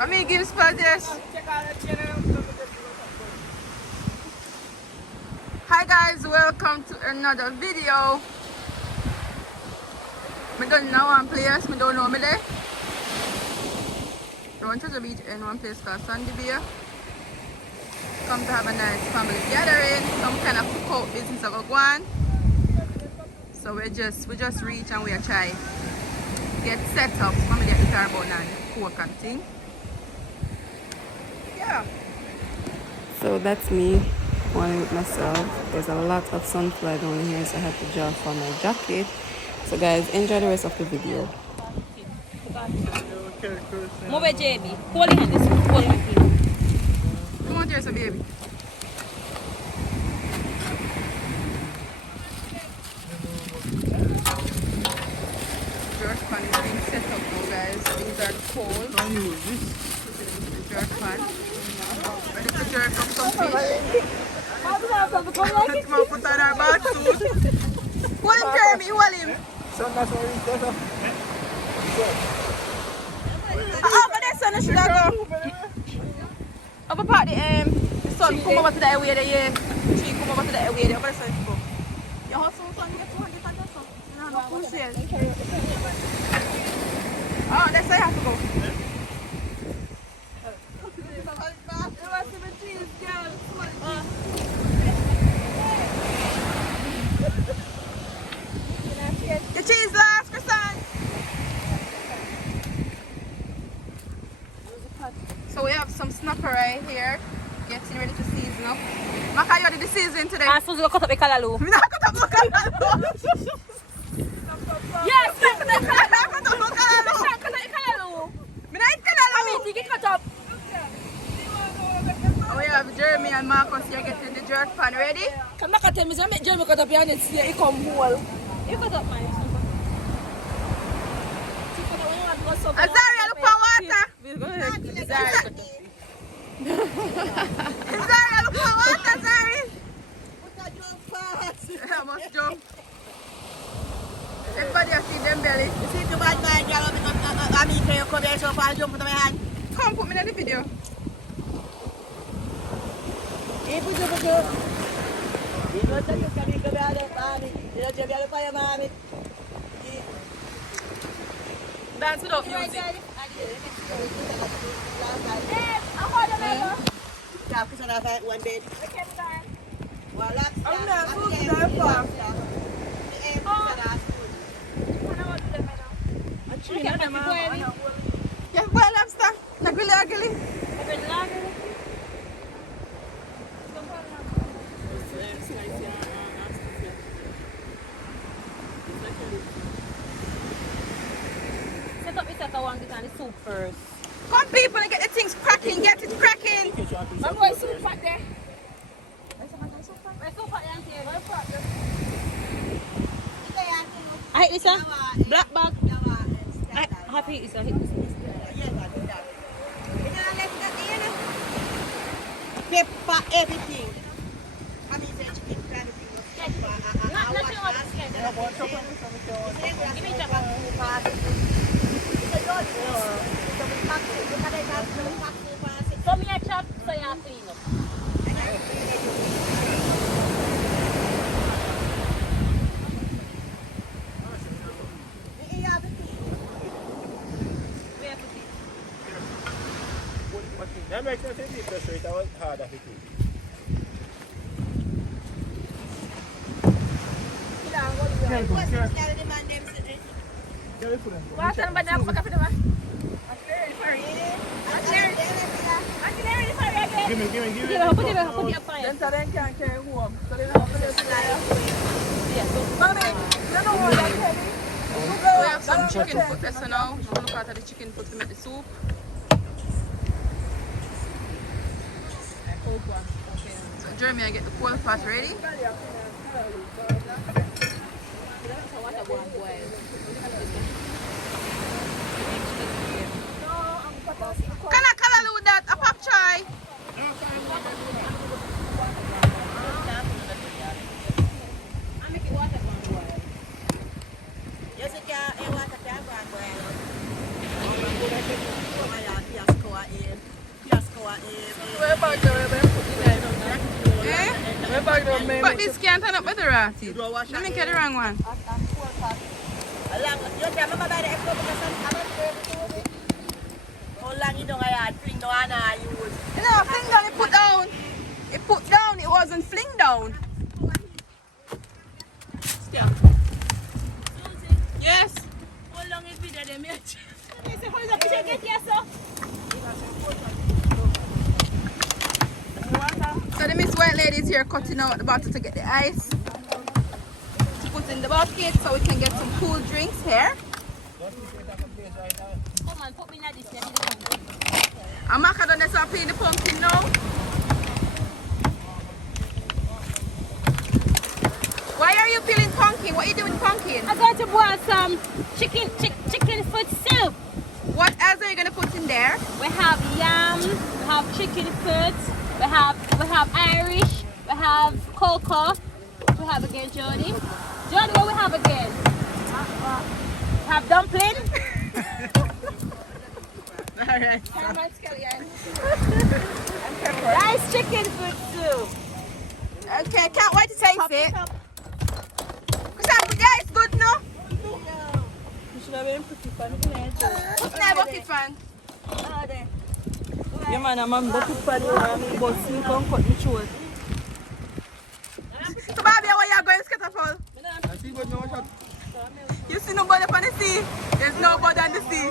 Amigos for this. Hi guys, welcome to another video. I don't know one place, I don't know me there. I went to the beach in one place called Sandy Bay. Come to have a nice family gathering, some kind of cookout business of go on. So we just reach and we are try get set up. Mama get the carbon and coke and thing. Yeah. So that's me going with myself. There's a lot of sunflower down here, so I had to draw for my jacket. So guys, enjoy the rest of the video. Move it, JB. Hold it, this hold it. Come on, there's a baby. Jerk pan is being set up now, guys. These are the poles. This is the jerk pan. Ready to jerk up some fish. Let's come put on our bath suit. Hold him, Jeremy, hold him. Over there, son, should I go? Over part the sun come over to that way there, yeah. Tree come over to that way there. Over the sun go. Your hustle, son, get 200 and your son. You know, no push here. Oh, that's where you have to go. The cheese last, Christian. So we have some snapper right here. Getting ready to season up. Maka, you did the season today. Ah, Suzie, go cut up the callaloo. I'm not cut up the callaloo. Yes, cut up the callaloo. I'm not cut up the callaloo. Cut up the callaloo. I'm not callaloo. I mean, you get cut up. Oh, we have Jeremy and Marcus here getting the jerk pan ready. Come back and tell me, I make Jeremy cut up your net here. He come whole. You cut up mine. Azaria, look for water. Azaria, look for water, Azaria. I must jump. Everybody has seen them belly. You see the bad man, I'm eating your come here, so I'll jump into my hand. Come put me in the video. If you do, you don't take your coming to the other mommy. You don't take your fire, mommy. Dance without music. Yeah, because I have one bed. Well, that's I'm not moving that far. Yeah, boy lobster. Nagulagili. Set up the second one, get on the soup first. Come people and get the things cracking. Get it cracking. I'm going to soup back there. Where's soup back there? I hate this one. Black bag. I hate this one. Pepper, everything. I mean, chicken, everything. Not your other skin. Give me that one. So me a chop, so you have to eat up. That makes no sense if the straight out hard of it. What's on banana for the man? Give me. Put it up fire. Then they can't carry home. So they don't have to we have some chicken foot there, so now we're going to cut the chicken foot to make the soup. So Jeremy, I get the cold pot ready. Can I color with that? A pop chai? Yes, it can. this can't turn up with the rafty. Let me get the wrong one. How long you don't have fling down and use? You know, fling down, it put down. It put down, it wasn't fling down. Still. Yes. How long is it there, mate? So the Miss White Lady is here cutting out the bottle to get the ice. To put in the bucket so we can get some cool drinks here. Come on, put me in this. I'm not going to start peeling the pumpkin now. Why are you peeling pumpkin? What are you doing with pumpkin? I'm going to boil some chicken foot soup. What else are you going to put in there? We have yam, we have chicken foot, we have Irish, we have cocoa, we have again Jody. Jody, what we have again? We have dumpling. Alright. Nice chicken foot soup. Okay, can't wait to taste it. Because it's good, no? You should have been pretty funny. What's that bucket fan? Yeah, man, I'm bucket fan. I'm going to sneak and cut me short. So, Bobby, where you going, Scatterfall? You see nobody on the sea? There's nobody on the sea.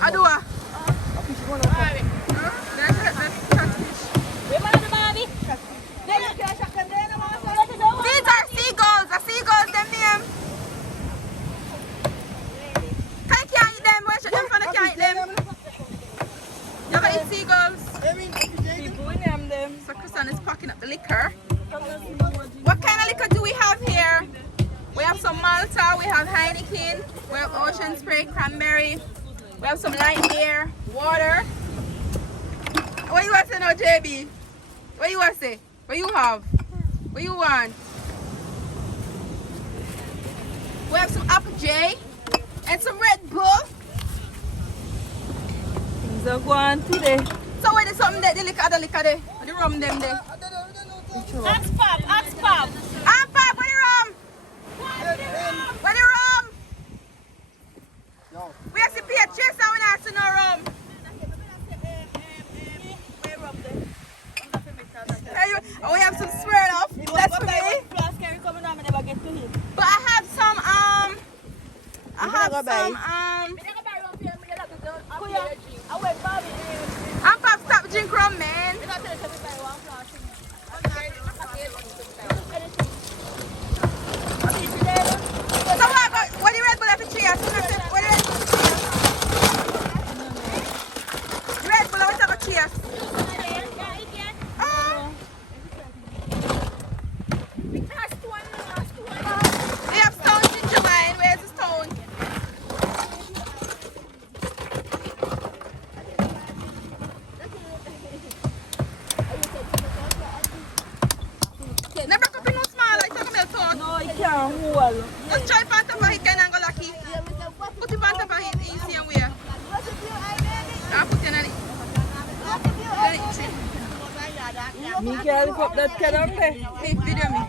I do what? Let's catch fish. These are seagulls. The seagulls, them name. Can you eat them? Why should you can't eat them? You ever eat seagulls? People name them. So Christian is packing up the liquor. What kind of liquor do we have here? We have some Malta, we have Heineken, we have Ocean Spray, Cranberry, we have some light beer, water. What you want to say now, JB? What you want to say? What you have? What you want? We have some Apple J and some Red Bull. Things are going today. So what is something that the liquor, other liquor there? What the rum them there? Axe pop. And Pop, what the rum? What the rum? We have to pay a chase and we not see no rum. Oh, we have some swirl off. That's for me. But I have some I'm Pop, stop drink rum, man. So what the Red Bull have to cheers? What the Red Bull have to have a cheers? We have stone ginger wine. Where's the stone? Never could be no small like talking about thought. No, it can't hold. Just try pant up a hit and go lucky. Put the pant up a hit easy and wear. I'll put in on it. Me can't lift up that can of play. Hey, video me.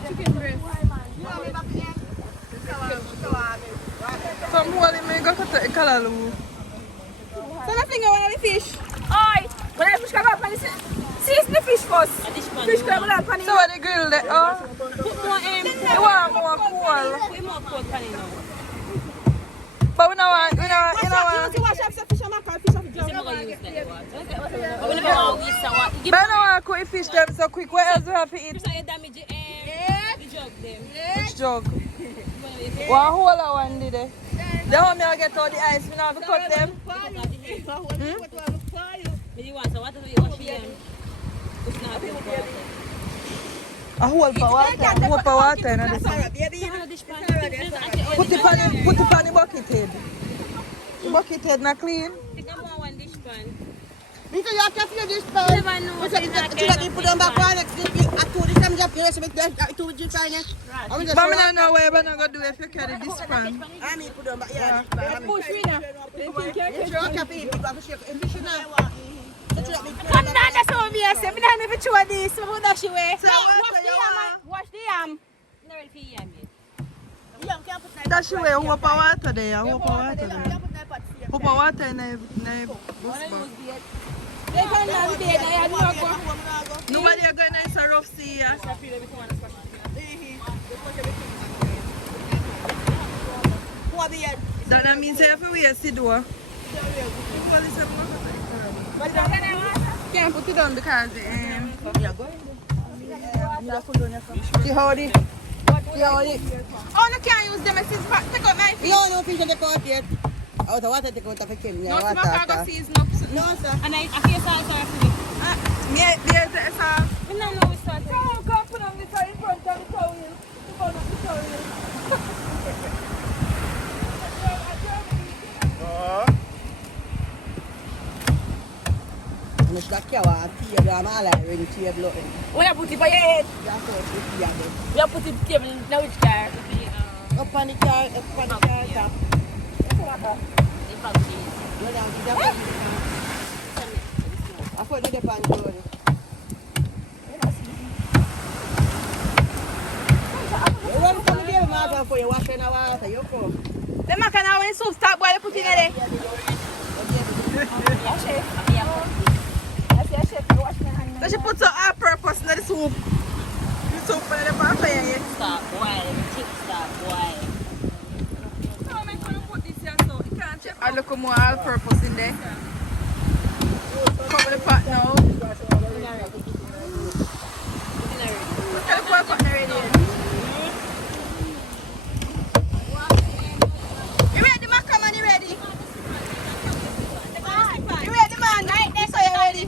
Chicken breast. Some hole in me go cut the color. So nothing you want to fish. Oi, when I fish come up and season the fish first. Fish come up and So what the grill there? Oh, put more you want more cool. Put more cold pan in now. But we don't want, you know what? Fish and mackerel, fish and But We never want to waste our But I don't want to cook fish them so quick. What else do we have to eat? Chris, you damage the jug them. Which jug? One whole one did they? The one me I get all the ice, we don't have to cut them. Maybe you want, so what do you wash your hands? It's not your water. A whole for water. Whole for water in this one. Put it on the bucket head. The bucket head not clean. One dish pan. Because you have to feel this pan. Never know. You put them back on it. I told you some job. You put it But I don't know what you're going to do if you carry this pan. I mean, put them back. Yeah. Push me now. Come down, that's all me. I said, I never try this. I'm going to dash away. Wash the yam. Not ready for yam yet. Dash away, who up water there? Who up water there? Who up water in the bus bag? They can navigate. I had no go. Nobody are going to it's a rough sea here. That means you have to wait see door. Can't put it on because See how it? oh, no can't use them since take out my fish. No fish take out yet. Out of water take out of a chem. No, smoke I go season up. No, sir. And I feel sorry for me. There's a sauce. I don't know we started. Oh, go put on the towel in front of the towel. Put on the towel. Mas daqui a uma tia da mala, ele tinha bloqueado. When I put it by your head, Já foi, tia. we have put it table now which car? Up on the car, top. I put it up on the road. You want to come here, Martha, for you washing the water, you come. The macaroni when soup start boil, put it in there. So she put some all purpose in the soup. The soup for the pan fire yet. Stop boil, tick stop boil. So I'm going to put this here so you can't check. I look more all purpose in there. Cover the pot now. Look at the pot already. You ready, Macam? You ready? You ready, man? Right there, so you ready?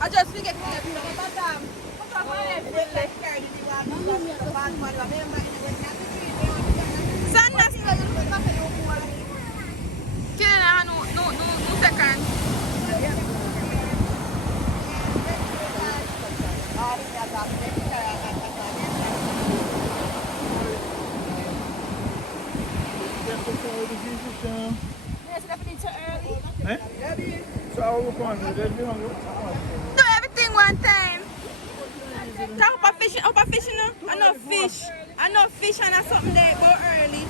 I just forget to get no second. So how we going to do? Do everything one time. Talk about fishing, I know fish. I know fish and that's something that go early.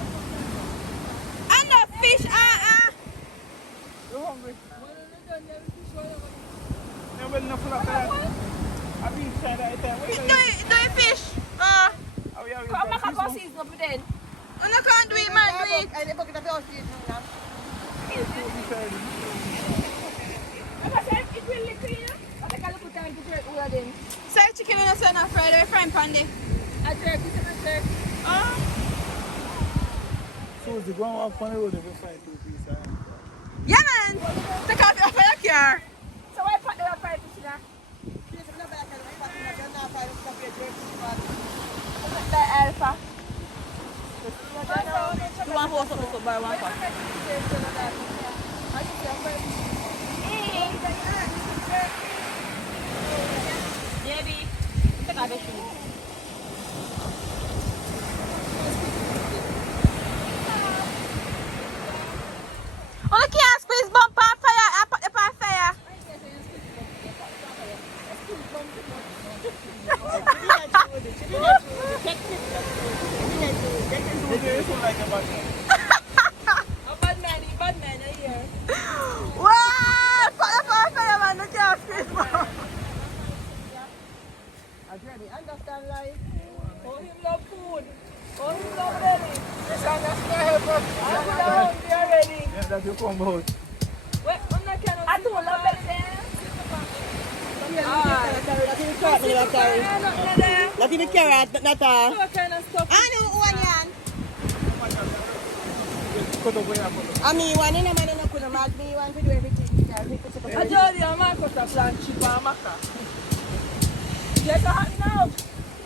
I know fish, You're hungry? Never enough of that. I've been trying to eat that. Do you fish? Come back and go season up then. You no can't do it, man, do it. I never get a fish season. It will look clean. I think I'll put time to jerk all of them. Say chicken in the sun and fried away frying pan there. I jerk, it's a jerk. Suzie, go on the road and find 2 pieces. Yeah, man. Take out your car. So I put the fry fish in there. The alpha. You want to hold something to buy one pot? Baby, take out the shoes. Oh, you can't squeeze bump on fire. I put the pan fire. Bad man, here. Wow! Put the pan fire, man. You can't squeeze bump. Understand life? Oh, him love food. Oh, him love belly. This understand help us. I'm hungry already. Yeah, that you come out. Wait, I'm not kind of. I don't love belly there. Not even carrot, not all. What kind of stuff? I know onion. Cut up where you have. I mean, one in a man and couldn't match me, one to do everything. I told you, I'm going to cut a plant chip and maca. Get a hot now.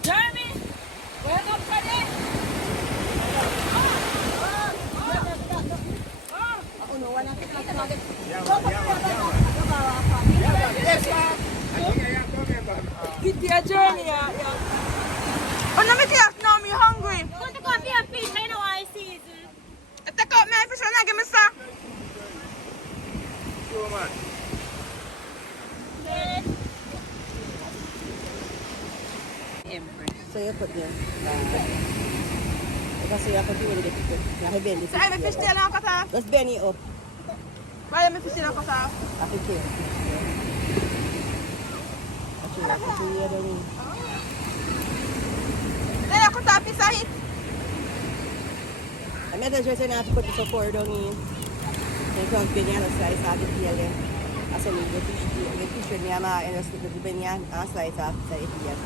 Jeremy! Get your journey, yeah. Oh, no, me now me hungry. Go to coffee and fish, I know I season. I take out my fish and I give me some. Sure, man. So you put there. Because you have to do it. You have to bend it. So I'm a fish tail and cut off. Just bend it up. Why am I fishing and cut off? I think you. Actually, I put it here, don't you? Then I cut off piece of it. I'm not just saying I have to put the support down in. Then you come bend it and slice off the tail there. I said the fish with me and just put the bend and slice off the tail.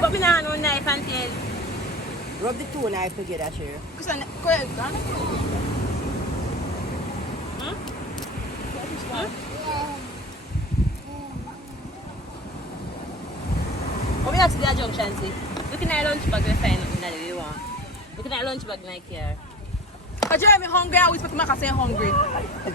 But me not no knife and tail. Rub the two knives together, sure. Come here to the junction, see. Looking at lunch bag, we find nothing that we want. Looking at lunch bag like here. I drive me hungry, I always put my car saying hungry.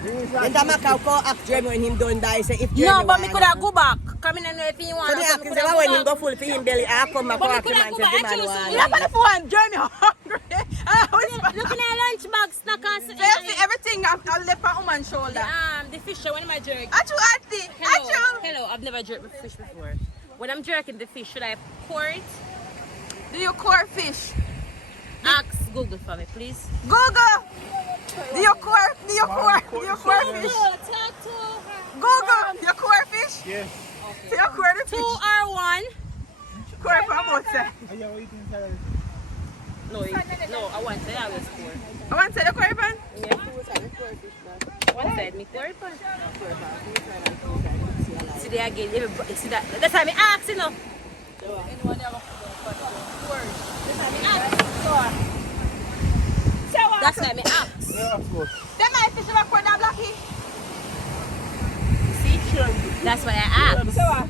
Then the Macau call ask Jeremy when him done die, say if Jeremy No, but me want could have go back. Come in and know if you want. So they ask him, say, when him go full for him belly, I come back But me walk him coulda and go say, the back, man actually, want. You're not gonna phone, Jeremy hungry. I always Looking at lunch bag, snack and so you see everything I left on woman's shoulder. the fish, when am I jerk? Achoo, auntie. Hello, Achoo. hello, I've never jerked with fish before. When I'm jerking the fish, should I pour it? Do you core fish? Ask Google for me, please. Google. Do you core fish? Talk to Google. You core fish? Yes. Do you core the 2 fish? or 1. Core for both side. Are you eating salad? No, I want to say I will score. I want to say the core pan. Yeah. One side, me pour it on. See there again, everybody, see that? That's why me ask, you know. That's why me ask. Yeah, of course. Them my fish are core that blacky. See? That's why I ask.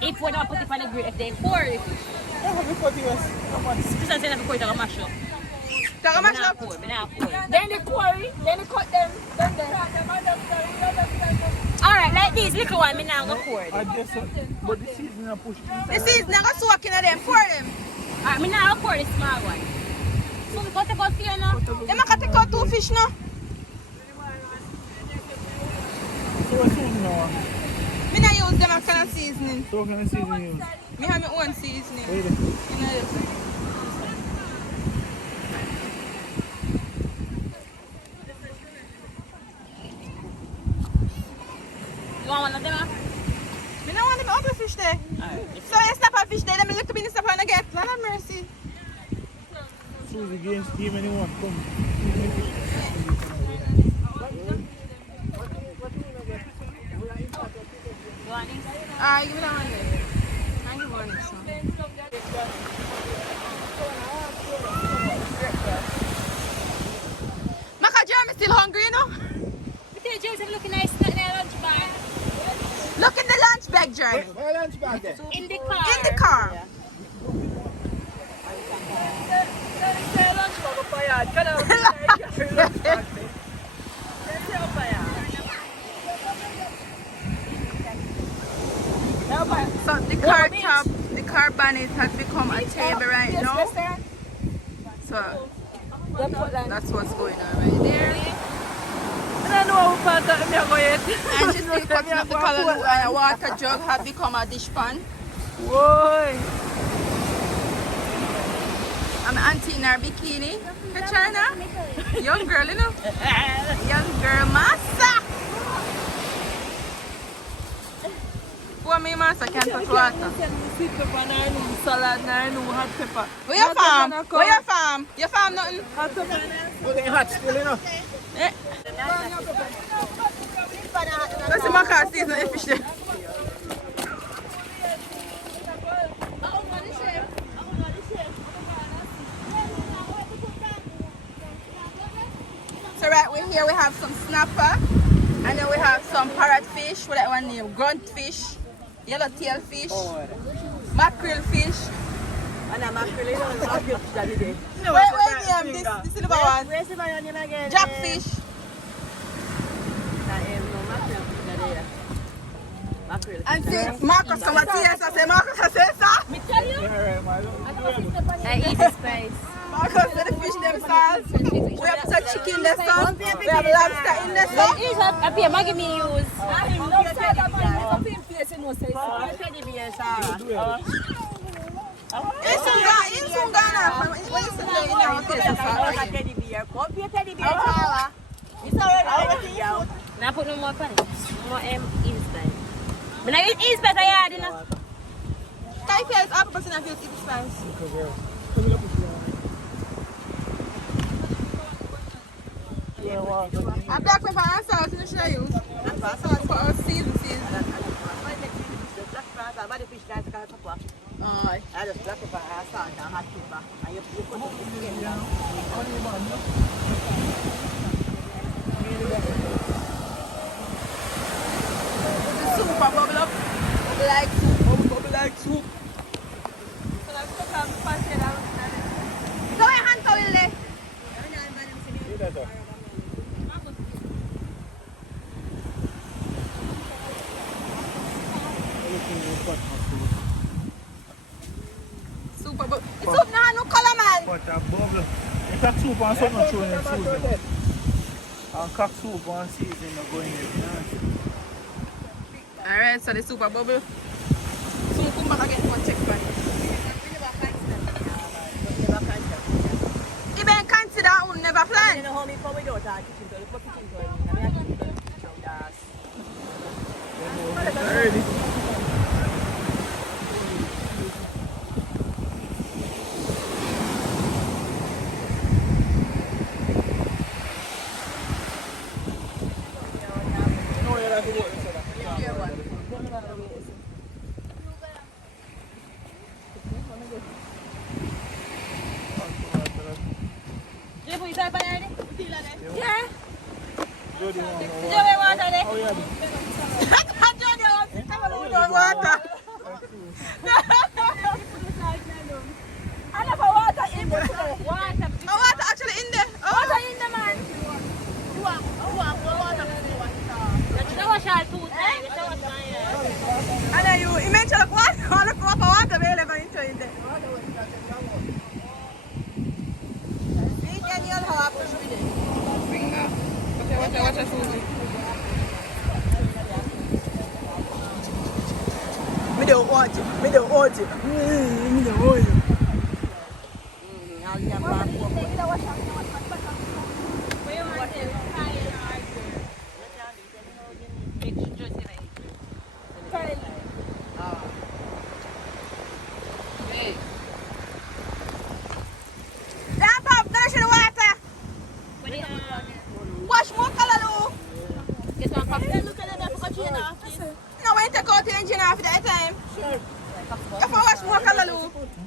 If we don't put it on the grill, if they pour it, Yeah, because it was. Come on. Christian say never pour it on a mash up. Take a Me mash not up. pour, me not pour. Then they quarry. Then they cut them. Then they. Alright, like this little one, me now go pour it. I guess so. But the season I push. The seeds now go soak in them. Pour them. Alright, me now go pour the small one. So we got to go here now. Them I can take out 2 fish now. So what's season now? Me not use them as kind of seasoning. So what kind of season you use? Me have my own seasoning. Wait a You know this. You want one of them? Me don't want them ugly fish there. Alright. So you stop a fish there, then me look to be stop and get. Lord have mercy. Suzie, give anyone. Come. You want this? Alright, give me that one there. I give one this one. Maka Jeremy still hungry, you know? Look at James looking nice in their lunch bar. Look in the lunch bag, Jeremy. Where lunch bag there? In the car. In the car. So the car bonnet has become a table right now. So that's what's going on right there. I don't know how far that I'm going. And she's still cutting up the color and a water jug has become a dish pan. Whoa. I'm auntie in her bikini. Kachana. Young girl, you know. Young girl, massa. Poor me, massa can't touch water. Sweet pepper, no salad, no hot pepper. Where you farm? Where you farm? You farm nothing? Hot pepper. Okay, hot still enough. Let's see my car season the fish there. So right we're here we have some snapper and then we have some parrotfish, what that one name? Grunt fish, yellow tail fish, mackerel fish, And I'm actually not good that day. Where this is the one. Where's the name again? Jackfish. And see, Marcus come and see us. I say, Marcus, I say, sir. Me tell you. I eat the spice. Marcus, the fish themselves. We have some chicken there, sir. We have lobster in there, sir. Is that up here? Maggie me use. In Sungana. When you sit there in our place, sir. Come here, teddy bear, Sarah. It's already ready. Now put no more pan. More eat spice. But I eat spice I add in. Kai feels up, but I feel it's spice. A black pepper and salt, you should I use? Salt for our season. Aye. I just black pepper and salt and hot pepper. And you put it in the The soup a bubble up. Bubble like soup. Bubble like soup. So let's put on the pan down. So I hand towel there. Super bubble. It's soup now, no color man. But a bubble. It's a soup and something thrown in Suzie. And cock soup and season are going in. Alright, so the super bubble. So come back again for check for it. Even consider we never plan. You know how me come without our kitchen, so you put kitchen to it. I mean, I keep it Ready? No, you're not going to You put it up already? Yeah. Jody, You want water there? how you Jody wants to come along with water. I never water in there. Water. Oh, water actually in there. Oh. Water in the man. You wash all 2 times. You wash my hair. And then you mentioned water. All the proper water available in there. Watch a Suzie. Me don't want you. Me don't want you. Me don't want you. Where you want it? Damn, Pop, finish the water. Wash more color, no, when you take out the engine after that time. Sure. If I wash more color,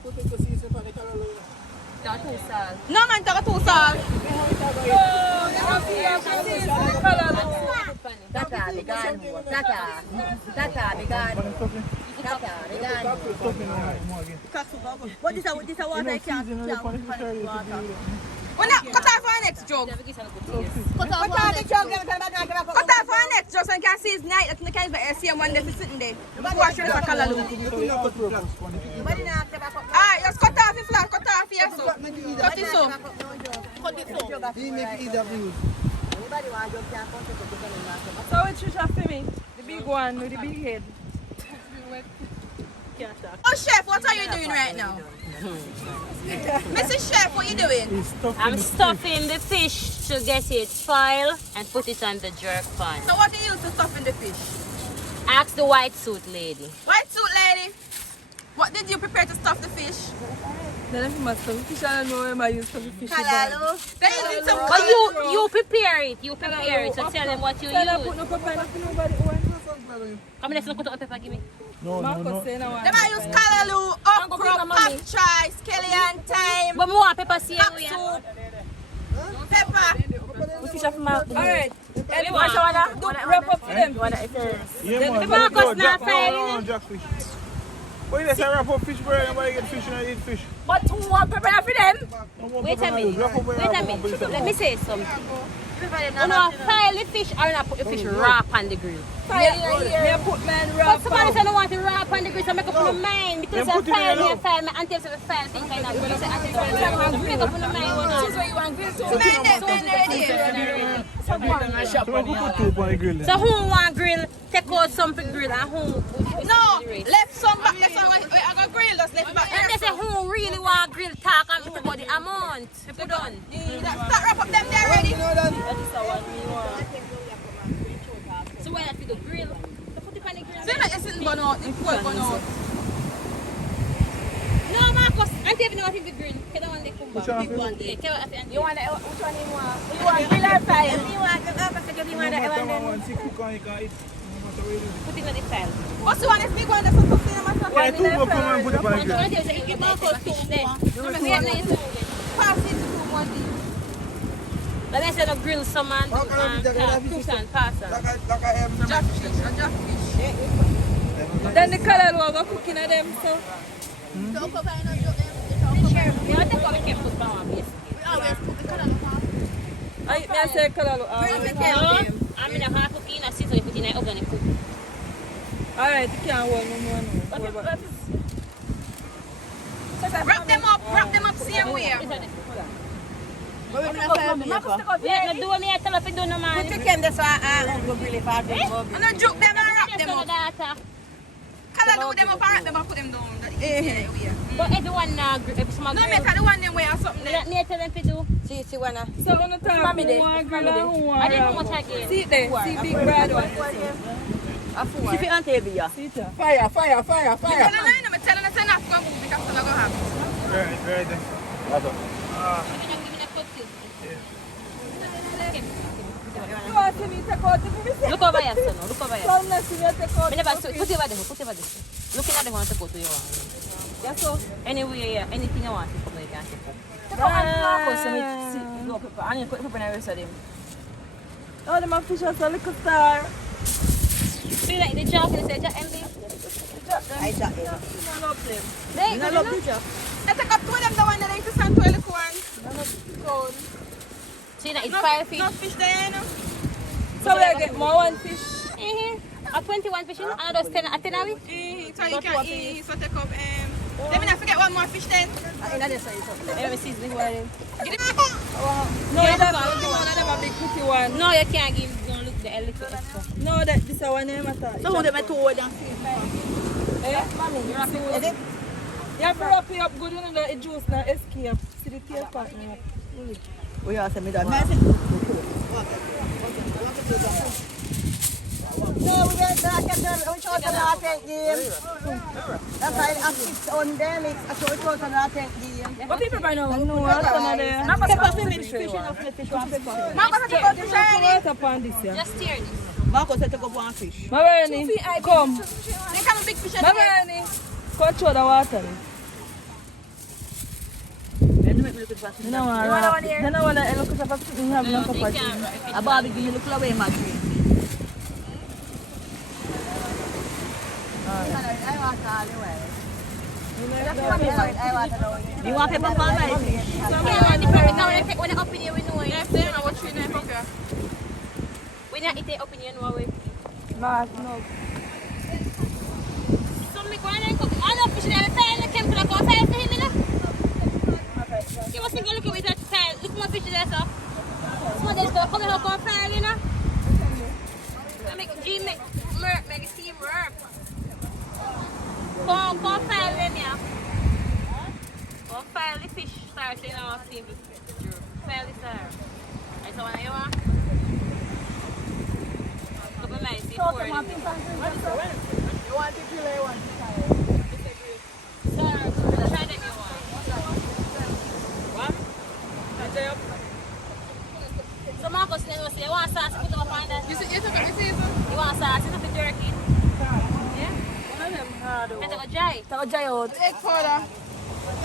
put it to season for the color. no man, take a 2 salt. Tata, vegan. Tata, vegan. Tata, vegan. What is a water I can't water? When that cut off our next jug. Cut off our next jug so you can see it's night. That's the kind of same one that's sitting there. Wash your color. Alright, just cut off your flat, cut off your so. Cut it so. Cut it so. He make either views. So which fish are for me? The big one with the big head. Oh chef, what are you doing right now? Mrs. Chef, what are you doing? I'm stuffing the fish to get it filed and put it on the jerk pan. So what do you use to stuff in the fish? Ask the white suit lady. White suit lady, what did you prepare to stuff the fish? Then if you must have fish, I don't know where I use for the fish. Kalalu. They using some But you prepare it. You prepare it. So tell them what you I put use. no pepper in nobody one. Come let's look at the pepper. Give me. No, Marcos say no They might use kalalu, okra, pak chai, scallion, thyme, But more pepper see pak we soup, pepper. fish of Marcos. Alright. You want Wrap up for them. yeah, man. Marcus not Jack, fine, no, you know. Jackfish. But you just wrap up fish bread, nobody get fish and eat fish. But who want prepare for them? Wait a minute. Let me say something. You know, file the fish or not put the fish raw on the grill. Me put man wrap. But somebody said I want to raw on the grill, so make up in my mind. Because I file me, my auntie said I file things like that. Because I make up in my mind. This is what you want grill too. So who want grill, take out some for grill and who... No, left some back, left some, I got grill, just left back. And they say who really want grill talk and put about the amount. If you done. Start wrap up them there ready. So why not for the grill? So put it on the grill. So like it's in burn out, in full burn out. No, Marcus, I'm taking out the grill. Can I want the kumba? Which one? Big one. Yeah, can I You want which one you want? You want grill or fire? You want I want to cook and you can eat. put it on the file. What's the one that's big one that's not cooking in my stuff? Yeah, two more come and put it on the grill. What is it? You give Marcus fish there. Pass it to one thing. Let me say the grill some and cook and pass on. Jackfish, a jackfish. Then the color will go cooking at them so. You want to take out the chemicals from our base. I say color. I'm in a hot cooking and see so you put in the oven and cook. Alright, you can't hold no more. Wrap them up same way. Yeah, do what me I tell her to do no man. Put the can that's why I go really far. And then juke them and wrap them up. Color do them up and wrap them and put them down. But everyone small No, grill. make the one them way or something there. Me tell them to do. See one. So on the top, who want grill and who want I didn't know what I gave. See there, see big bread one. If you want table, yeah. See it. Fire. I'm telling them to not go move because I'm going to have it. Right. You want to me take out the fish? Look over here, son. Look over here. Some less you take out Me never the see. fish. Put it over there. Put it over there. Looking at the one to go to your one. Yes, so. Anyway, yeah, anything you want to put, you can take it. Oh, the fish has a little star. Feel like the job, you say, just empty. I got it. I love them. Hey, I love the job. I take up two of them, the one that I send to the little one. see that it's 5 fish. No fish there, no. So we get more one fish. A 21 fish, another 10 a 10 a week. So you can eat, so take up. Let me not forget one more fish then. Let me see this one. Give it No, you don't have the one of them a big pretty one. No, you can't give, don't look the little extra. No, that this is one name at all. So who them to hold and see? Mommy, you have to wrap it up good, you know, the juice now escape. See the tail part now. We are saying that. No, we get back at them. We show them how to take them. That's why I fix on them. I show them how to take them. But people might not know what's on there. Mama, take off the fish enough. Fish one fish. Mama, take out the shiny. What upon this here? Just tear this. Marco said take up one fish. Maverni, come. They come a big fish. Maverni, go throw the water. You know what? You know what? I look at the fish. You have no cup of tea. A barbecue, you look away, my tree. I want all the way. You want pepper for my fish? When the opinion we know it. When you eat the opinion what we. No. So me go and cook. I know fish there file the chemical go file for him you know. You must think look at that file. Look my fish there so. So there's go come here go file you know. I make G make it seem work. Go file them yeah. Go file the fish start you know see file this there. That's what you want. Look at my see for it. You want to grill or you want to fry? Sir, try them you want. What? So Marcus then say you want sauce put them up on that. You took up the season? You want sauce, you have to jerky. Yeah? One of them hard. And take a dry. Take a dry out. Egg powder.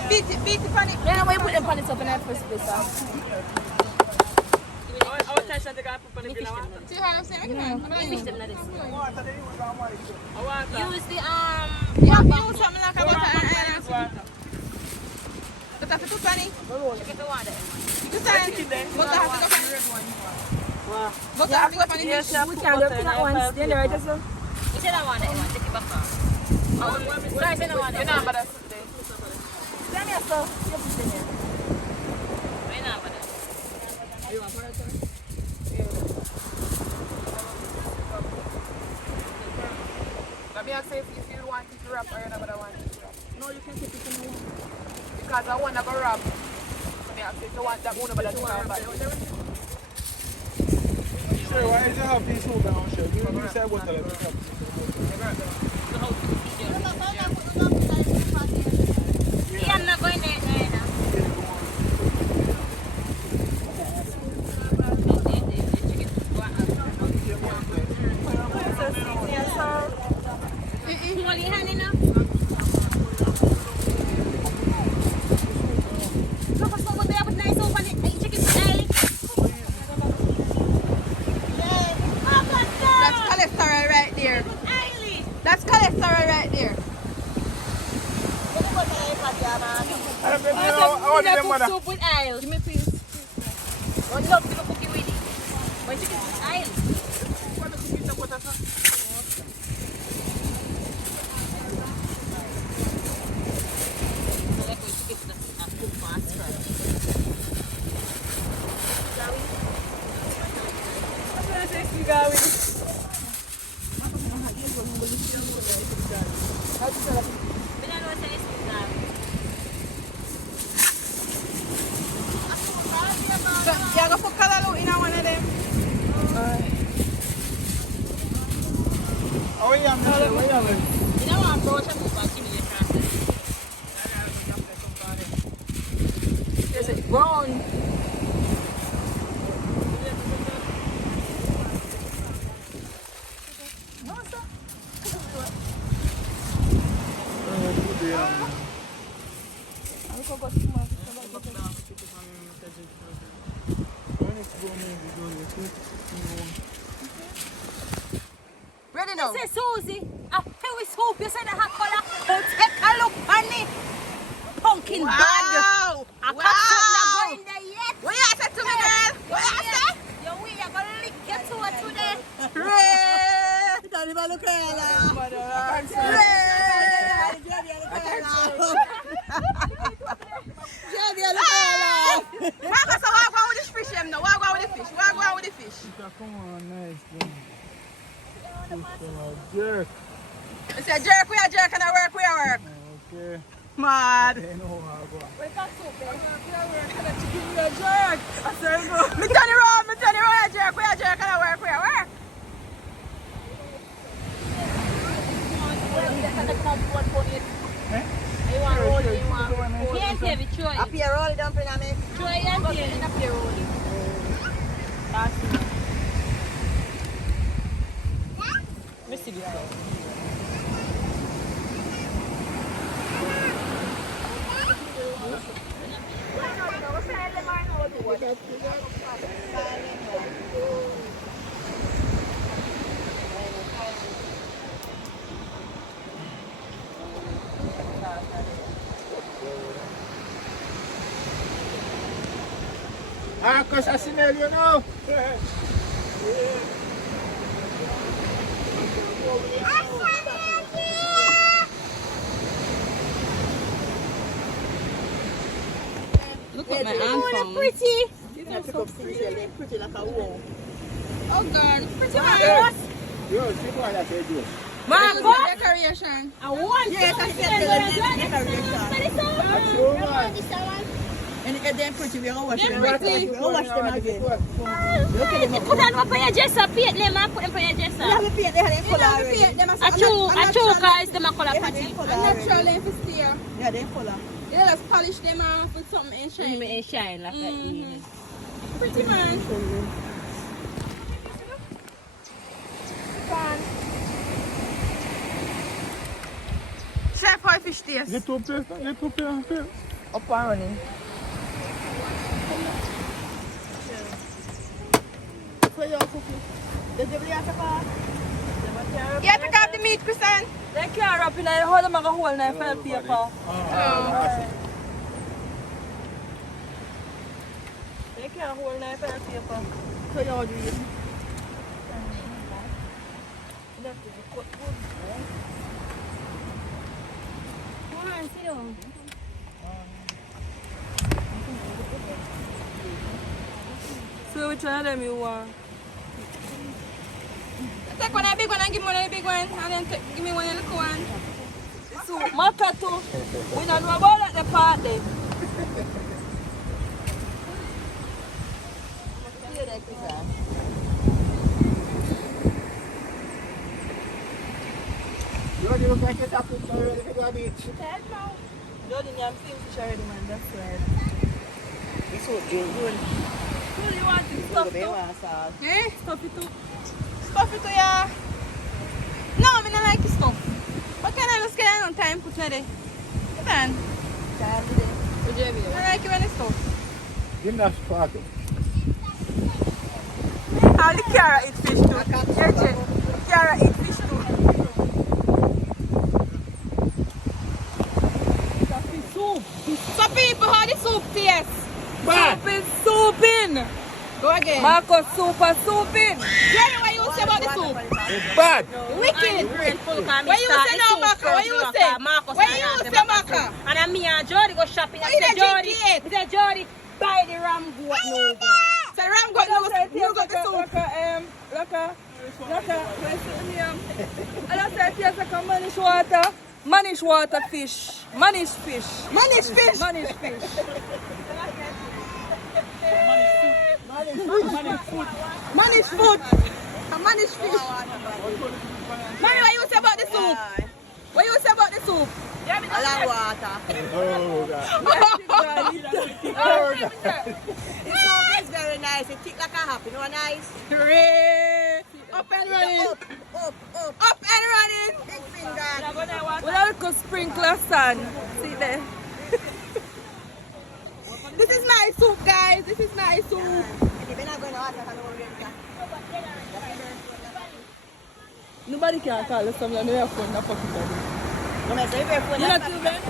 Beat it on it. Then when you put them on it up in that first place. Give me the attention to put on the bill. See how I'm saying? Fish them like this. Water, they use on water. Use the You have to use something like a butter and iron. But have to put on it. chicken to water. Just butter have to go on the red one. Butter have to go on the fish. We can do it once. Then there just You said I want it. Take it back off. Sorry, say I want it. you know, but that's today. Tell me yourself. You put it here. You know about it. You want for it? Let me ask you if you want it to wrap or you don't want it to wrap. No, you can keep it in the one. Because I want to go wrap. Let me ask you if you want that one, but I don't want that. Sure, why did you have these sugar on shell? You say what the Yeah, I'm not going there. That's cholesterol right there. I want them mother. Soup with oil. Give me a piece. One love to cook it with it. But chicken with oil. So, you go put callaloo in one of them. Oh, yeah, I'm not. You know what? I'm going to put back in your Yes, it's brown. Ready now? Say, Suzie, I feel with soup. You said the hot color. Oh, take a look on it. Pumpkin bud. Wow! I can't not going there yet. What you say to me, girl? What you say? Yo, we are going to lick your toe today. Red! Don't even look at Marcus, what go with this fish? What go with the fish? What go with the fish? Come on, nice. Jerk. It's a jerk, we are jerk, and I work, we are work. Okay. Mad. They know how to go. Me turn it around, we are jerk, and I work, we are work. Can't have it, Troy. Up here, roll it down for me. Troy, you have it. Up here, rolling. Missy, Ah, because I smell you now. Look at my arm. pretty. Pretty like a wall. Oh God, pretty Marcus. Yo, see what I said, you. Marcus. Decoration. I want Yes, I said That's so nice. and then pretty, we all wash them. They're pretty. We all wash them again. Put on up on your dresser, paint them and put them on your You dresser. have to paint, they have them color already. I chew guys, them a color They have patty. them color I'm not sure already. if it's there. Yeah, they color. Yeah, let's polish them off with something in shine. Make it shine like that. Pretty man. Chef, how fish taste? Get up there, Up and running. Does you have to call? Yeah, take off the meat, Kristen. They can't wrap in there, hold them like a whole knife and paper. They can't hold knife and paper. So you want to do it? Come on, sit down. So which one of them you want? Take one of the big one and give me one of the big one. And then give me one of the little one. So, matter too. We don't know about at the party. You look like it's up to already to the beach. Jordan, I'm seeing fish already, man. That's right. It's so good. Who do you want to stuff to? Eh? Stuff it to. Stuff it to ya. No, I don't like the stuff. What can I just get on time put in there? Come on. I like it when it's stuff. Give me that spark. All the carrot eat fish too. Carrot eat fish too. Soup. So people, how the soup tastes? Soup is souping. Go again. Marcus, soup and souping. Jerry, what you say about the soup? It's bad. Wicked. What you say now, Maka? What you say? What you say, Maka? And then me and Jody go shopping. I What you said, say, Jody, Jody? I said, Jody, buy the ram goat no go. So ram got you got the soup. I don't say it tastes like a manish water. Manish water fish. Manish fish. Manish fish. Manish fish. Manish food. A manish fish. Mommy, what you say about the soup? What you say about the soup? I like water. Oh, God. The soup is very nice. It thick like a hop. You know nice? Hooray! Up and running. Up. Up and running. Big finger. With a little sprinkler sun. See there. This is my soup, guys. This is my soup. If you're not going to water, I don't worry. Nobody can call us something. No, you have fun. No fucking body. No, I say very funny. You not too bad?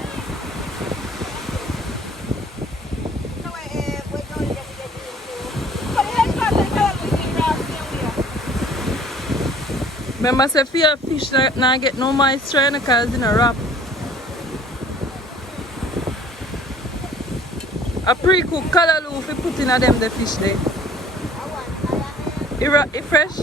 Remember, say for your fish not get no moisture because it's in a wrap. A pre-cooked callaloo if you put in a them the fish there. It fresh.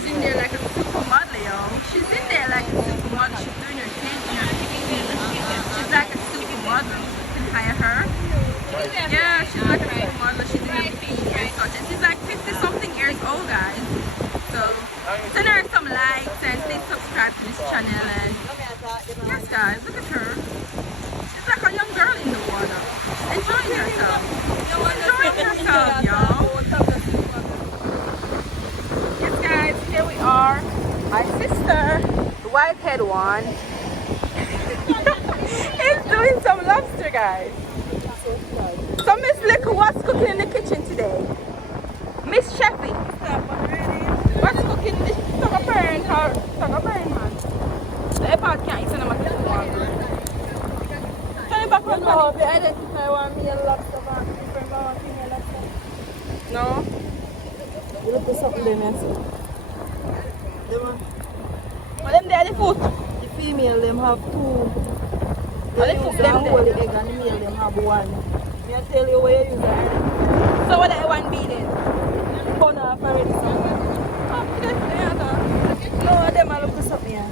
She's in there like a supermodel, yo. She's in there like a supermodel. She's doing her things and everything. She's like a supermodel. You can hire her. Yeah, she's like a supermodel. She's in the beach and such. And she's like 50-something years old, guys. So send her some likes and please subscribe to this channel. And yes, guys, look at her. She's like a young girl in the water. Enjoying herself. Enjoying herself, y'all. Yes, guys, here we are. My sister, the white-head one, is doing some lobster, guys. So Miss Liquor, what's cooking in the kitchen today? Miss Sheffy, what's cooking in the burn, man? The iPad can't eat in my kitchen. Turn it back on. No, if you identify one male lobster man, different one female lobster. No? You look for something there, man. But them there, the foot. The female them have two. Well, They they put use them them there. hold the egg and the male them have one. Me I tell you where you use that. So what that one be then? Burn off already, son. Oh, okay. Yeah, No, them I look for something, yeah.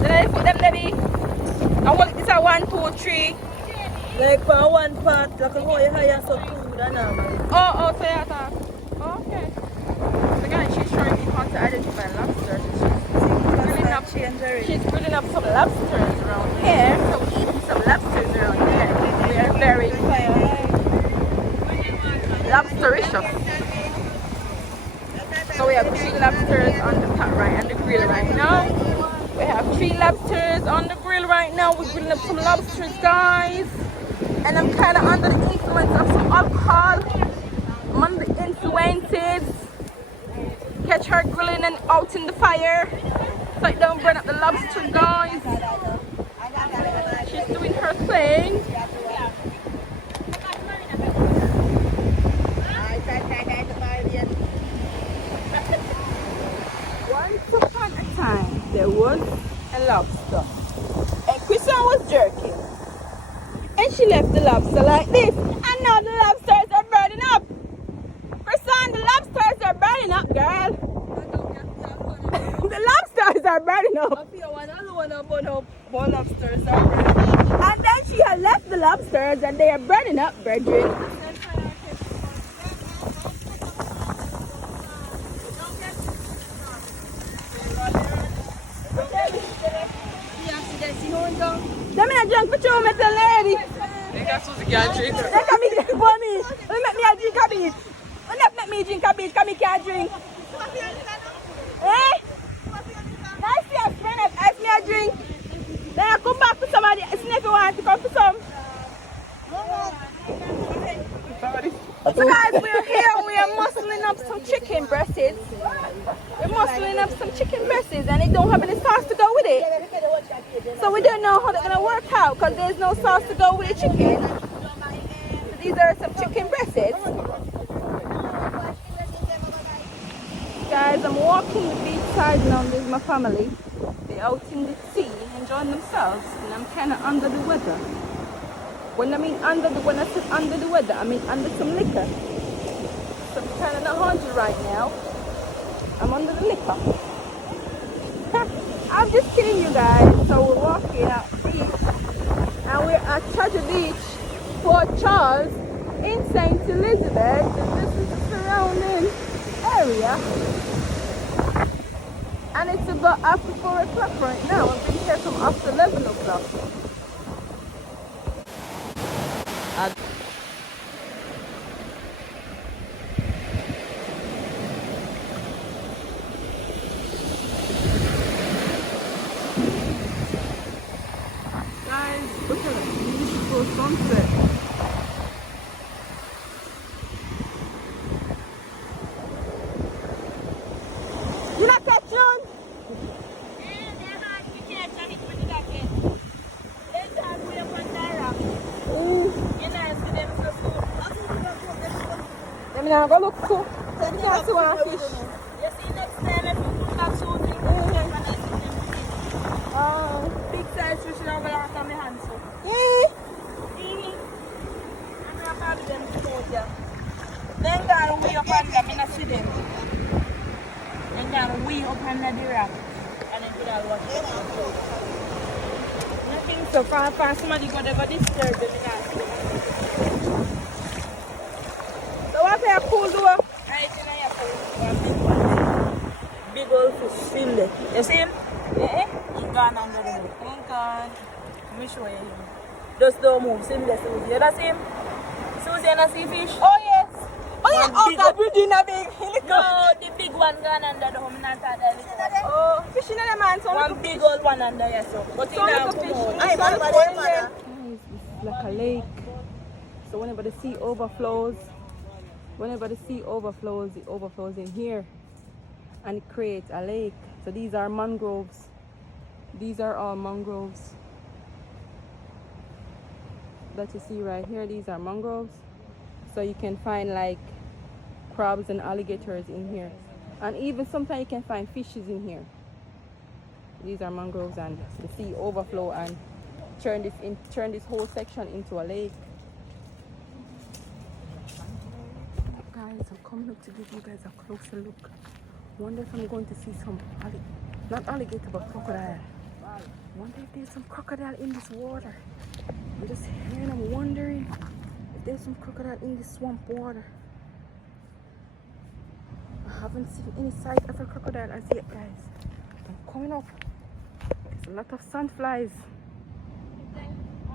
then I put them there. Be. And what is a 1, 2, 3? Like for one part, like how you hire so two than normal. Oh, so yeah, that. Oh, okay. So guys, she's showing me how to identify lobsters. She's grilling up some lobsters around here. So we're eating some lobsters around here. We are very lobstericious. So we have 3 lobsters on the pot on the grill right now. We have 3 lobsters on the grill right now. We're grilling up some lobsters, guys. And I'm kind of under the influence of some alcohol. I'm under the influences. Catch her grilling and out in the fire. So it don't burn up the lobster, guys. She's doing her thing. Once upon a time, there was a lobster. And Christian was jerking. And she left the lobster like this. And now the lobsters are burning up. Christian, the lobsters are burning up, girl. The lobsters are burning up. Up here, one alone burn up, more lobsters are burning. And then she had left the lobsters and they are burning up, brethren. Them in a junk for you, me tell lady. They got Suzie can't drink. They can make it for me. They make me a drink a bit. They not make me drink a bit, because me can't drink. Eh? Nice to have friend that ask me a drink. Then I come back to somebody, if you want to come to some. So guys, we're here and we are muscling up some chicken breasts. We're muscling up some chicken breasts and they don't have any sauce to go with it. So we don't know how they're going to work out because there's no sauce to go with the chicken. So these are some chicken breasts. Guys, I'm walking the beach side now. There's my family. They're out in the sea enjoying themselves and I'm kind of under the weather. When I said under the weather, I mean under some liquor. So I'm kind of not hungry right now. I'm under the liquor. I'm just kidding you guys. So we're walking at the beach and we're at Treasure Beach, Port Charles in St. Elizabeth. And this is the surrounding area. And it's about after 4 o'clock right now. I've been here from after 11 o'clock. Guys, look at the beautiful sunset. You not catch on? Let me now go look too. You can't see one fish. You see next time if you put that Suzie, big size fish in my hands. I'm not part of them to hold them. Then go way up on them, I see them. Then go way up under the rock. And then put all water. Nothing so far somebody got ever disturb them. So what are you cool do? Right in here cool. Big old fish in there. You see him? Yeah. He gone under the hook. He gone. Let me show you. Just don't move. See him there, Suzie. You don't see him? Suzie, you don't see fish? Oh yes. Oh yeah. Oh God, we did not big. No, the big one gone under the home. Not that little. Oh, fish in there, man. So one big old one under here. So, but in there, come out. Ay, man, man. Guys, it's like a lake. So whenever the sea overflows, it overflows in here and it creates a lake. So these are mangroves. These are all mangroves that you see right here. These are mangroves. So you can find like crabs and alligators in here. And even sometimes you can find fishes in here. These are mangroves, and the sea overflow and turn this whole section into a lake. Guys, I'm coming up to give you guys a closer look. Wonder if I'm going to see some not alligator but crocodile. Wonder if there's some crocodile in this water. I'm just here and I'm wondering if there's some crocodile in this swamp water. I haven't seen any sight of a crocodile as yet, guys. I'm coming up. There's a lot of sandflies. Oh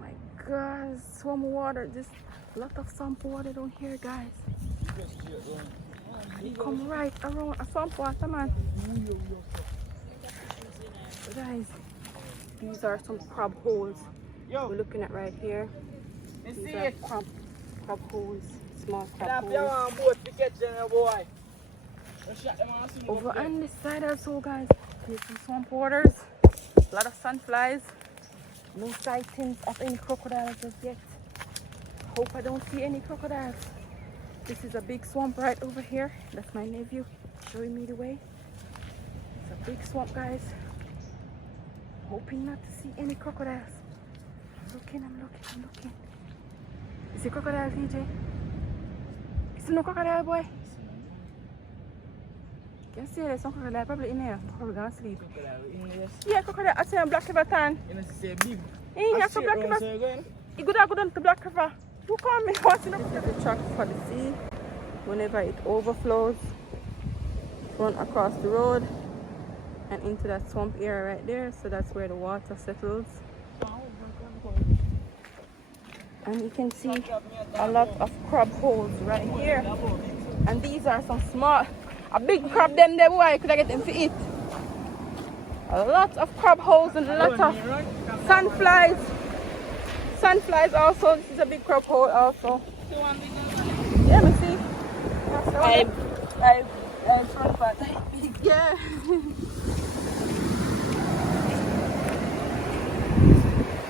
my God, swamp water. Just a lot of swamp water down here, guys. And it come right around a swamp water, man. So guys, these are some crab holes we're looking at right here. These are crab holes, small crab holes. Over on this side also, guys, there's some swamp waters, a lot of sandflies. No sightings of any crocodiles just yet. Hope I don't see any crocodiles. This is a big swamp right over here. That's my nephew showing me the way. It's a big swamp, guys. Hoping not to see any crocodiles. I'm looking. Is it crocodile, VJ? Is it no crocodile, boy? You can see there's some crocodile probably in here. Probably gonna sleep. Yeah, crocodile. I see a black river tan. You know, say big. Yeah, so black river. You go down to black river. Who call me? What's in the track for the sea? Whenever it overflows, run across the road and into that swamp area right there. So that's where the water settles. And you can see a lot of crab holes right here. And these are some small, a big crab them there, boy, could I get them to eat? A lot of crab holes and a lot of sandflies. Sandflies also. This is a big crab hole also. Yeah, me see. I front part. Yeah.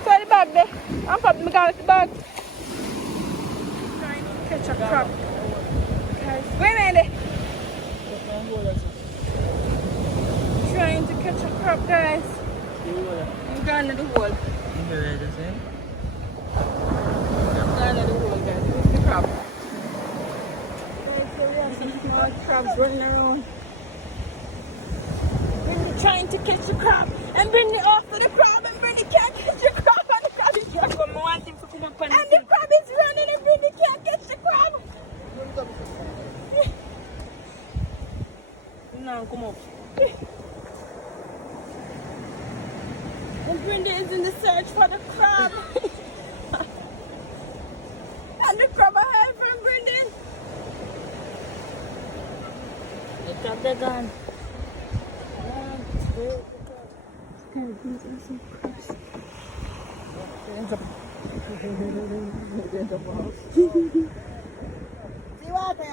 So the bag there. I'm probably going to the bag. Trying to catch a crab. Guys, wait a minute. Trying to catch a crab, guys. I'm going to the hole. I'm going to the hole, guys. This is the crab. Guys, so we have some small crabs running around. We're trying to catch the crab and bring it off to the crab, and Brittany can't catch the crab, and the crab is running. And the crab is running and Brittany can't catch the crab. No, come on. And Brenda is in the search for the crab. And the crab ahead from Brendan. The crab they're gone. Guys, these are some crabs. See what I